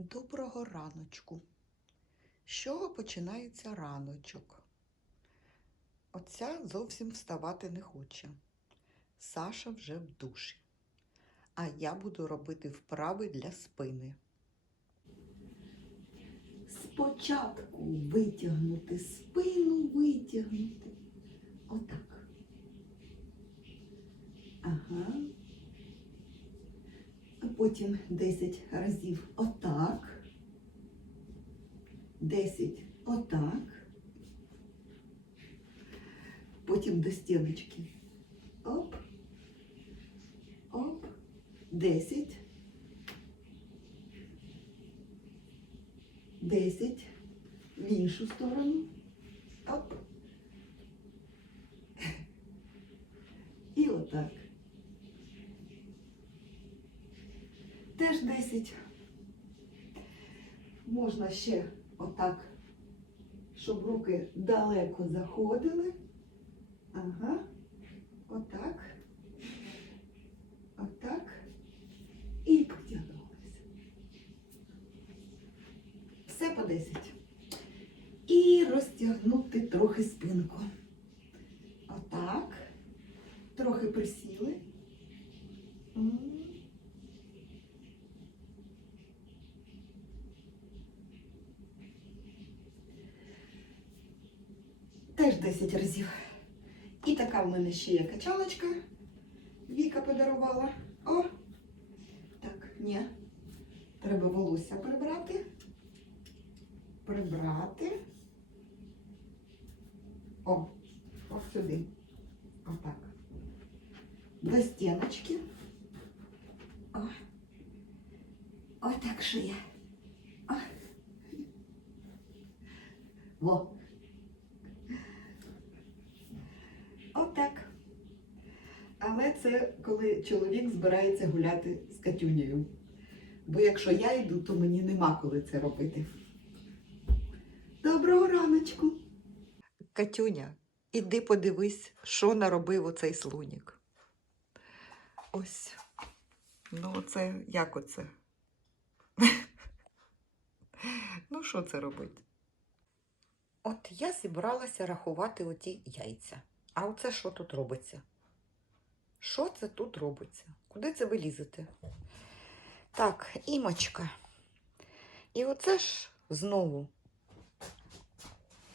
Доброго раночку. З чого починається раночок? Оця зовсім вставати не хоче. Саша вже в душі. А я буду робити вправи для спини. Спочатку витягнути спину, витягнути. Отак. Ага. Потім 10 разів отак. 10 отак. Потім до стіночки. Оп. Оп. 10. 10. В іншу сторону. Оп. І отак. Теж 10. Можна ще отак, щоб руки далеко заходили. Ага. Отак. Отак. І потягнулися. Все по 10. І розтягнути трохи спинку. Отак. Трохи присіли. М. Теж 10 разів. І така в мене ще є качалочка. Віка подарувала. О! Так, ні. Треба волосся прибрати. Прибрати. О, ось сюди. Отак. До стіночки. О. Отак шия. О. Во. Отак. Але це коли чоловік збирається гуляти з Катюнею. Бо якщо я йду, то мені нема коли це робити. Доброго раночку. Катюня, іди подивись, що наробив оцей слунік. Ось. Ну, це як оце? ну, що це робить? От я зібралася рахувати оті яйця. А оце що тут робиться? Що це тут робиться? Куди це ви лізете? Так, імочка. І оце ж знову.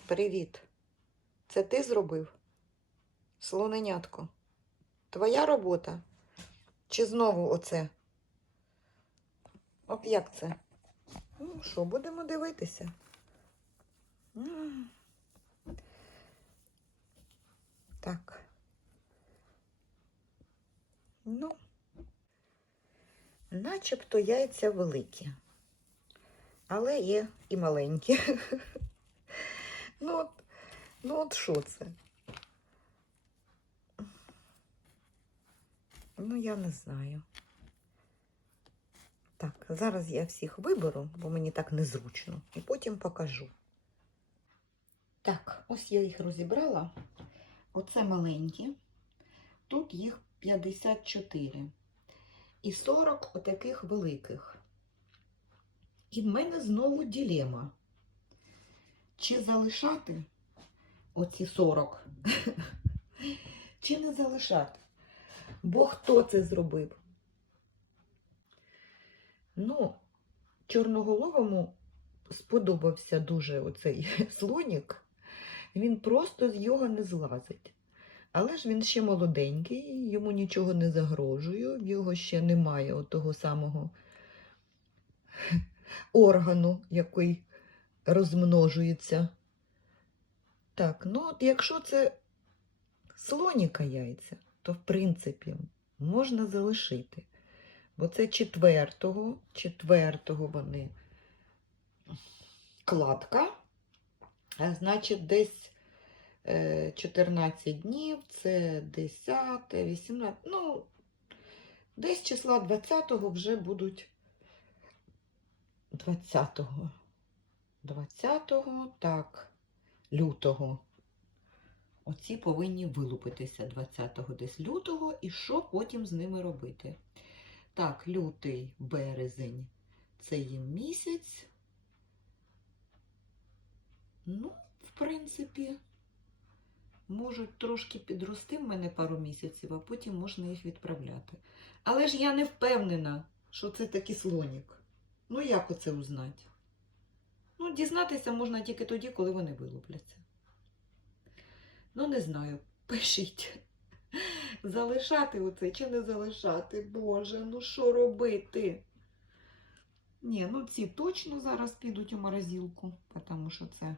Привіт. Це ти зробив? Слоненятко. Твоя робота? Чи знову оце? От як це? Ну, що, будемо дивитися. Так. Ну, начебто яйця великі, але є і маленькі. ну, от, ну, от що це? Ну, я не знаю. Так, зараз я всіх виберу, бо мені так незручно, і потім покажу. Так, ось я їх розібрала. Оце маленькі. Тут їх 54. І 40 отаких великих. І в мене знову ділема. Чи залишати оці 40? Чи не залишати? Бо хто це зробив? Ну, чорноголовому сподобався дуже оцей слонік. Він просто з його не злазить. Але ж він ще молоденький, йому нічого не загрожує, в його ще немає того самого органу, який розмножується. Так, ну от якщо це слоніка яйця, то в принципі можна залишити. Бо це четвертого, четвертого вони кладка, а значить десь 14 днів, це 10, 18, ну, десь числа 20-го вже будуть 20-го. 20-го, так, лютого. Оці повинні вилупитися 20-го десь лютого, і що потім з ними робити? Так, лютий, березень, Це їм місяць. Ну, в принципі, можуть трошки підрости в мене пару місяців, а потім можна їх відправляти. Але ж я не впевнена, що це такий слонік. Ну, як оце узнати? Ну, дізнатися можна тільки тоді, коли вони вилупляться. Ну, не знаю, пишіть. Залишати оце чи не залишати? Боже, ну що робити? Ні, ну ці точно зараз підуть у морозилку, тому що це,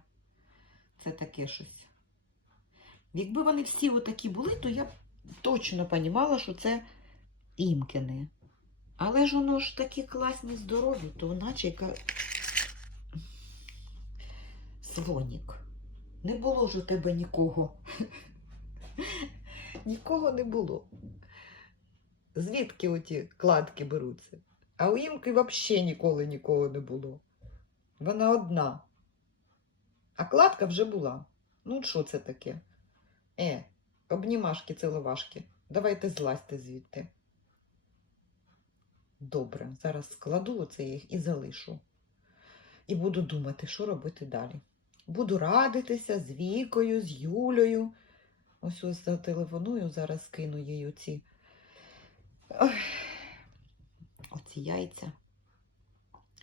це таке щось. Якби вони всі отакі були, то я б точно розуміла, що це імкини. Але ж воно ж такі класні здорові, то наче яка... Слонік. Не було ж у тебе нікого. Нікого не було. Звідки оті кладки беруться? А у Імки взагалі ніколи нікого не було. Вона одна. А кладка вже була. Ну, що це таке? Е, обнімашки, ціловашки. Давайте злазьте звідти. Добре, зараз складу оце їх і залишу. І буду думати, що робити далі. Буду радитися з Вікою, з Юлею. Ось ось зателефоную, зараз кину їй оці. Ой, оці яйця.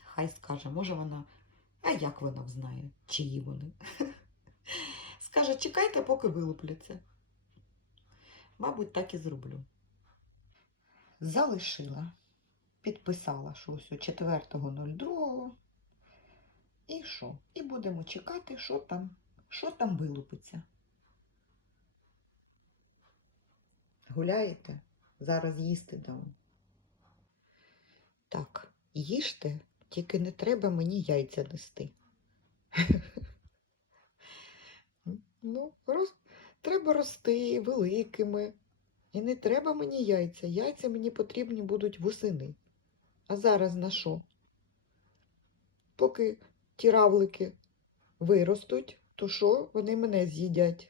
Хай скаже, може вона, а як вона знає, чиї вони. Скаже, чекайте, поки вилупляться. Мабуть, так і зроблю. Залишила, підписала, що ось у 4.02. І що? І будемо чекати, що там, що там вилупиться. Гуляєте? Зараз їсти дам. Так, їжте, тільки не треба мені яйця нести. Ну, роз... треба рости великими. І не треба мені яйця. Яйця мені потрібні будуть восени. А зараз на що? Поки ті равлики виростуть, то що вони мене з'їдять?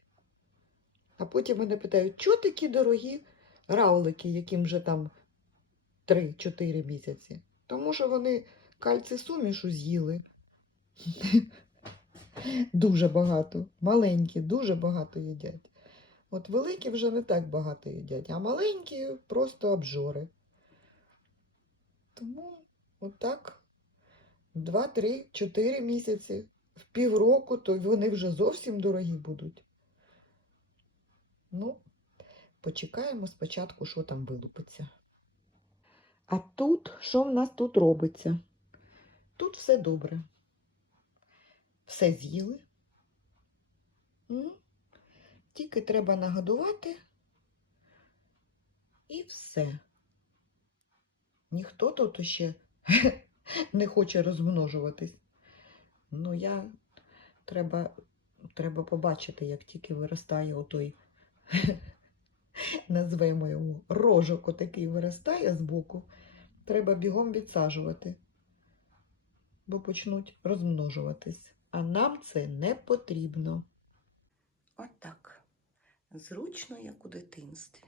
А потім мене питають, чого такі дорогі равлики, яким вже там 3-4 місяці? Тому що вони кальций-сумішу з'їли. Дуже багато. Маленькі, дуже багато їдять. От великі вже не так багато їдять, а маленькі просто обжори. Тому отак 2, 3, 4 місяці, в півроку, то вони вже зовсім дорогі будуть. Ну, почекаємо спочатку, що там вилупиться. А тут, що в нас тут робиться? Тут все добре. Все з'їли. Тільки треба нагодувати і все. Ніхто тут ще не хоче розмножуватись. Ну, я треба, треба побачити, як тільки виростає отой, назвемо його, рожок отакий виростає збоку, треба бігом відсаджувати, бо почнуть розмножуватись. А нам це не потрібно. Отак. Зручно, як у дитинстві.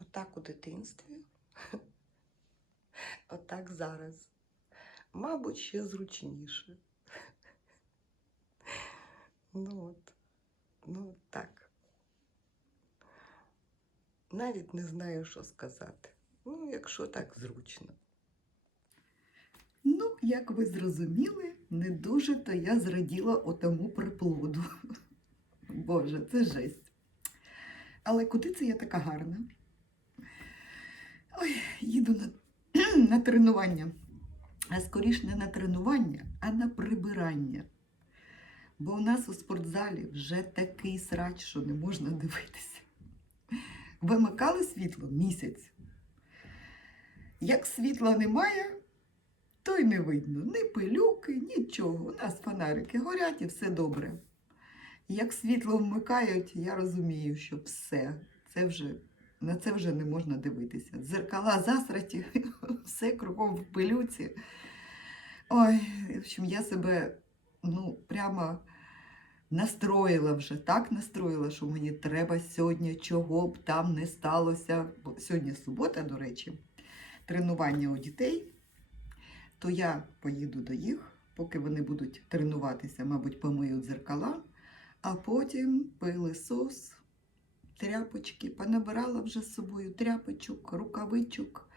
Отак у дитинстві. Отак зараз. Мабуть, ще зручніше. Ну от, ну от так. Навіть не знаю, що сказати. Ну, якщо так зручно. Ну, як ви зрозуміли, не дуже то я зраділа отому приплоду. Боже, це жесть. Але куди це я така гарна? Ой, їду на, на тренування. А скоріш не на тренування, а на прибирання. Бо у нас у спортзалі вже такий срач, що не можна дивитися. Вимикали світло місяць. Як світла немає, то й не видно ні пилюки, нічого. У нас фонарики горять і все добре. Як світло вмикають, я розумію, що все, це вже, на це вже не можна дивитися. Дзеркала засраті, все кругом в пилюці. Ой, в общем, я себе ну, прямо настроїла вже, так настроїла, що мені треба сьогодні, чого б там не сталося. Бо сьогодні субота, до речі, тренування у дітей. То я поїду до їх, поки вони будуть тренуватися, мабуть, помиють дзеркала, а потім пилисос, тряпочки, понабирала вже з собою тряпочок, рукавичок.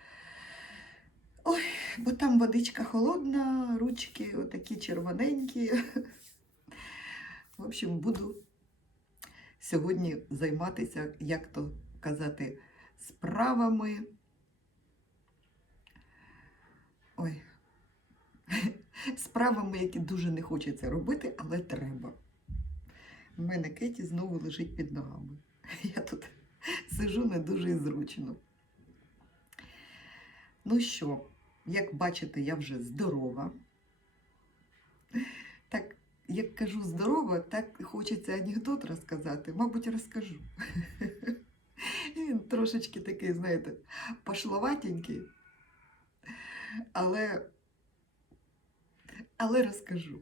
Ой, бо там водичка холодна, ручки отакі червоненькі. В общем, буду сьогодні займатися, як то казати, справами. Ой, справами, які дуже не хочеться робити, але треба. У мене Кеті знову лежить під ногами. Я тут сижу не дуже зручно. Ну що, як бачите, я вже здорова. Так, як кажу здорова, так хочеться анекдот розказати. Мабуть, розкажу. Він трошечки такий, знаєте, пошловатенький, але, але розкажу.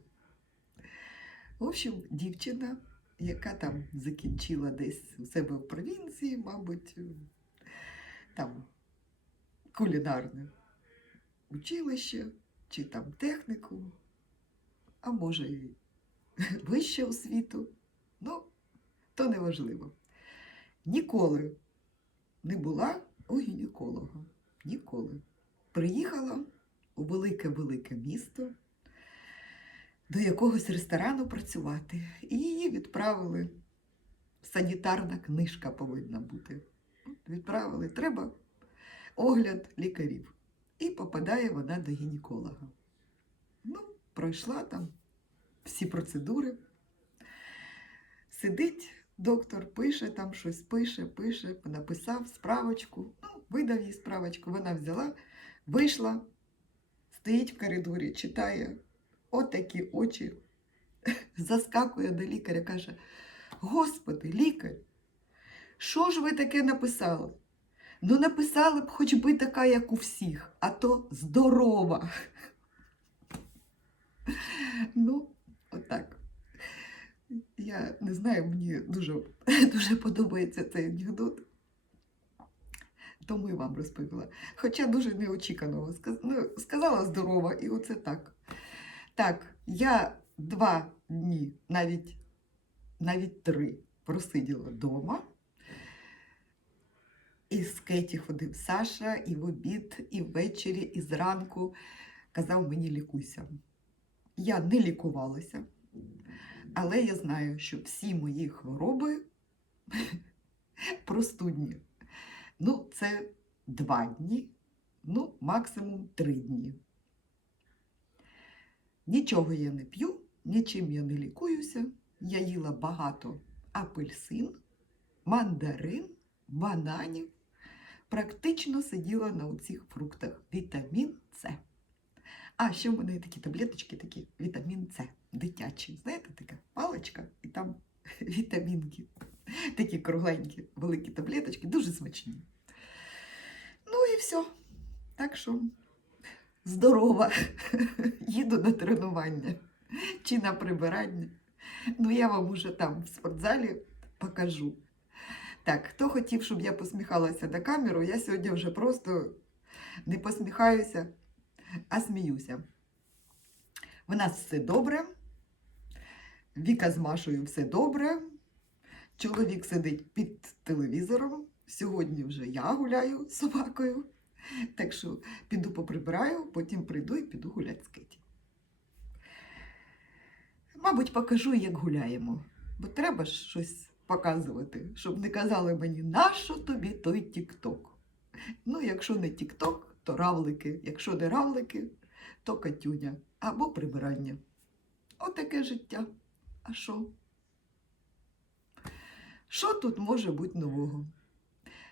В общем, дівчина, яка там закінчила десь у себе в провінції, мабуть, там кулінарне училище чи там техніку, а може і вищу освіту. Ну, то не важливо. Ніколи не була у гінеколога. Ніколи. Приїхала у велике-велике місто до якогось ресторану працювати. І її відправили. Санітарна книжка повинна бути. Відправили, треба огляд лікарів. І попадає вона до гінеколога. Ну, пройшла там всі процедури. Сидить доктор, пише там щось, пише, пише, написав справочку. Ну, видав їй справочку. Вона взяла, вийшла, стоїть в коридорі, читає, отакі очі, заскакує до лікаря, каже: Господи, лікар, що ж ви таке написали? Ну, написали б хоч би така, як у всіх, а то здорова. Ну, отак. Я не знаю, мені дуже, дуже подобається цей анекдот. Тому і вам розповіла. Хоча дуже неочікувано сказ- ну, сказала здорова, і оце так. Так, я два дні, навіть, навіть три просиділа вдома. І з Кеті ходив Саша, і в обід, і ввечері, і зранку казав мені лікуйся. Я не лікувалася, але я знаю, що всі мої хвороби простудні. Ну, це два дні, ну, максимум три дні. Нічого я не п'ю, нічим я не лікуюся. Я їла багато апельсин, мандарин, бананів. Практично сиділа на оцих фруктах. Вітамін С. А ще в мене є такі таблеточки, такі вітамін С, дитячі. Знаєте, така паличка і там вітамінки. Такі кругленькі, великі таблеточки, дуже смачні. Ну і все. Так що здорова. Їду на тренування чи на прибирання. Ну, я вам уже там в спортзалі покажу. Так, хто хотів, щоб я посміхалася на камеру, я сьогодні вже просто не посміхаюся, а сміюся. В нас все добре. Віка з Машою все добре. Чоловік сидить під телевізором. Сьогодні вже я гуляю з собакою. Так що піду поприбираю, потім прийду і піду гуляти з Кеті. Мабуть, покажу, як гуляємо, бо треба ж щось показувати, щоб не казали мені, нащо тобі той тік-ток. Ну, якщо не тік-ток, то равлики. Якщо не равлики, то катюня або прибирання. Отаке життя. А що? Що тут може бути нового?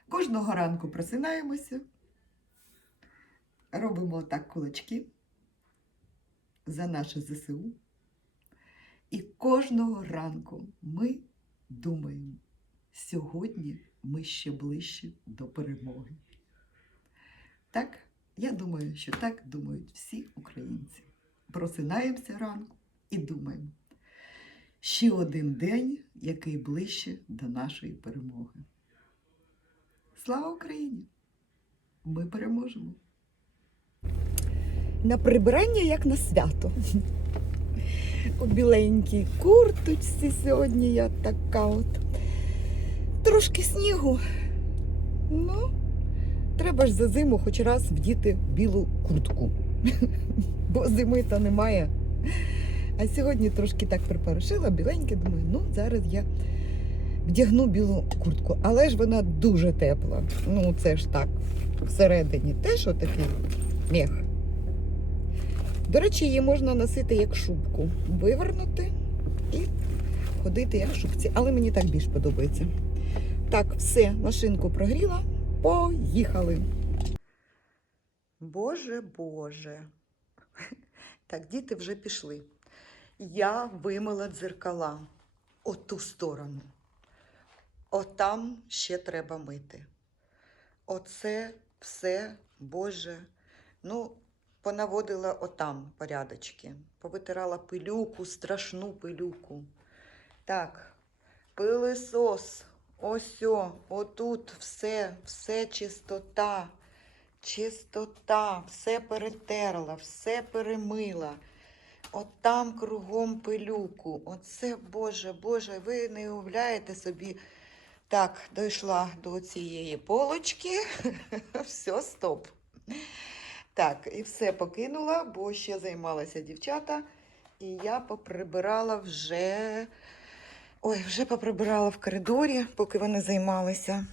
Кожного ранку просинаємося, робимо так кулачки за наше ЗСУ. І кожного ранку ми думаємо, сьогодні ми ще ближче до перемоги. Так, я думаю, що так думають всі українці. Просинаємося ранку і думаємо, ще один день, який ближче до нашої перемоги. Слава Україні! Ми переможемо! На прибирання як на свято. У біленькій курточці сьогодні я така от. Трошки снігу. Ну, треба ж за зиму хоч раз вдіти білу куртку. Бо зими то немає. А сьогодні трошки так припорошила, біленьке, думаю, ну зараз я вдягну білу куртку. Але ж вона дуже тепла. Ну, це ж так, всередині теж отакий мех. До речі, її можна носити як шубку. Вивернути і ходити як шубці. Але мені так більш подобається. Так, все, машинку прогріла. Поїхали. Боже, Боже. Так, діти вже пішли. Я вимила дзеркала оту сторону. Отам ще треба мити. Оце все, Боже. Ну, понаводила отам порядочки. Повитирала пилюку, страшну пилюку. Так, пилисос. Ось, отут все, все чистота. Чистота, все перетерла, все перемила. От там кругом пилюку. Оце, Боже, Боже, ви не уявляєте собі. Так, дійшла до цієї полочки. все, стоп. Так, і все покинула, бо ще займалася дівчата. І я поприбирала вже. Ой, вже поприбирала в коридорі, поки вони займалися.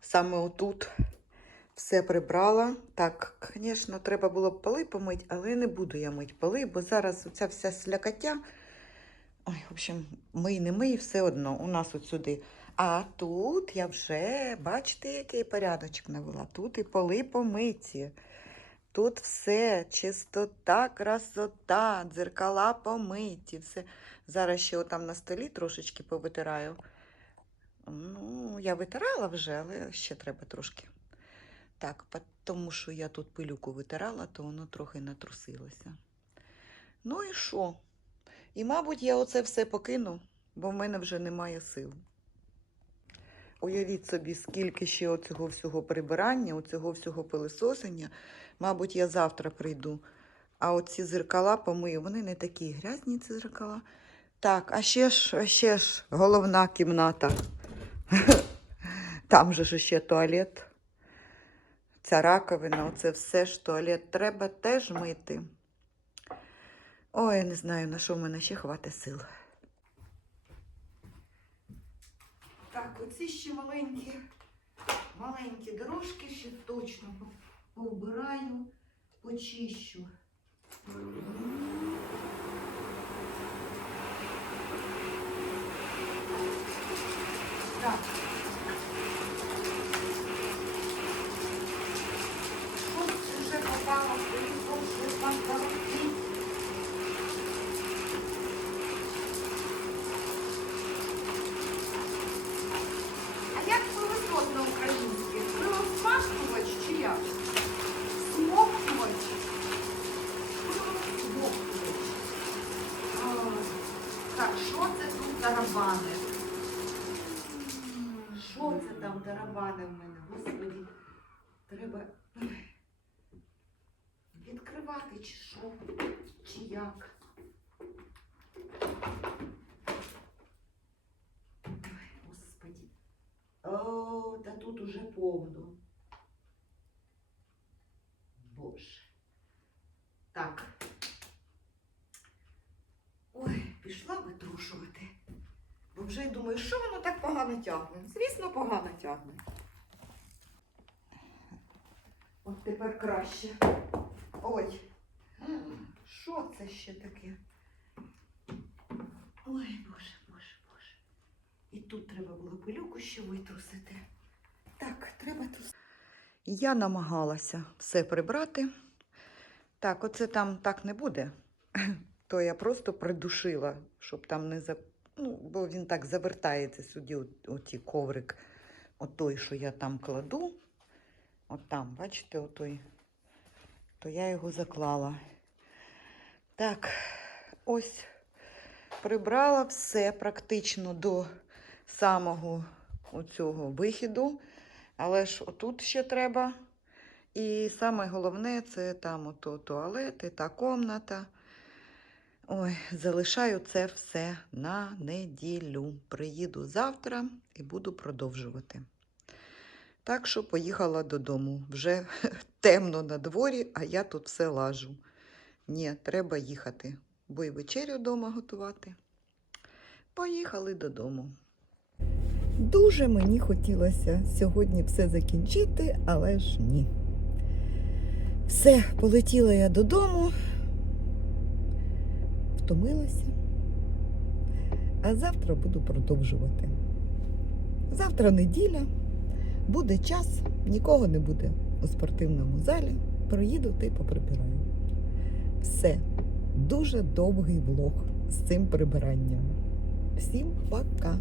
Саме отут все прибрала. Так, звісно, треба було б поли помити, але не буду я мити поли, бо зараз оця вся слякоття. Ой, в общем, мий не мий, все одно у нас от сюди. А тут я вже, бачите, який порядочок навела. Тут і поли помиті. Тут все, чистота, красота, дзеркала помиті. Все. Зараз ще отам на столі трошечки повитираю. Ну, я витирала вже, але ще треба трошки. Так, тому що я тут пилюку витирала, то воно трохи натрусилося. Ну і що? І, мабуть, я оце все покину, бо в мене вже немає сил. Уявіть собі, скільки ще оцього всього прибирання, оцього всього пилисосення. Мабуть, я завтра прийду. А оці зеркала помию, вони не такі грязні, ці зеркала. Так, а ще ж, ще ж головна кімната. Там же ж ще туалет. Ця раковина, оце все ж туалет. Треба теж мити. Ой, я не знаю, на що в мене ще хватить сил. Так, оці ще маленькі, маленькі дорожки ще точно повбираю, почищу. Так. Щось вже попало щось там коротить. А як пилосос на українське? Пилосмашувач чи як? Смоктувач? Пилосмоктувач. А, Так, що це тут тарабани? Що це там тарабани в мене? Господи, треба відкривати чи що? Чи як? Ой, Господи. О, та тут уже повно. Боже. Так. Ой, пішла витрушувати. Бо вже й думаю, що воно так погано тягне? Звісно, погано тягне. От тепер краще. Ой. Що це ще таке? Ой, Боже, Боже, Боже. І тут треба було пилюку ще витрусити. Так, треба тут. Я намагалася все прибрати. Так, оце там так не буде. То я просто придушила, щоб там не за. Ну, бо він так завертається сюди, от- оті коврик, отой, що я там кладу. От там, бачите, отой. То я його заклала. Так, ось прибрала все практично до самого оцього вихіду. Але ж отут ще треба І саме головне це там ото туалети та комната. Ой, залишаю це все на неділю. Приїду завтра і буду продовжувати. Так що поїхала додому. Вже темно на дворі, а я тут все лажу. Ні, треба їхати, бо й вечерю вдома готувати. Поїхали додому. Дуже мені хотілося сьогодні все закінчити, але ж ні. Все, полетіла я додому, втомилася. А завтра буду продовжувати. Завтра неділя, буде час, нікого не буде у спортивному залі. Проїду й поприбираю. Все, дуже довгий влог з цим прибиранням. Всім пока!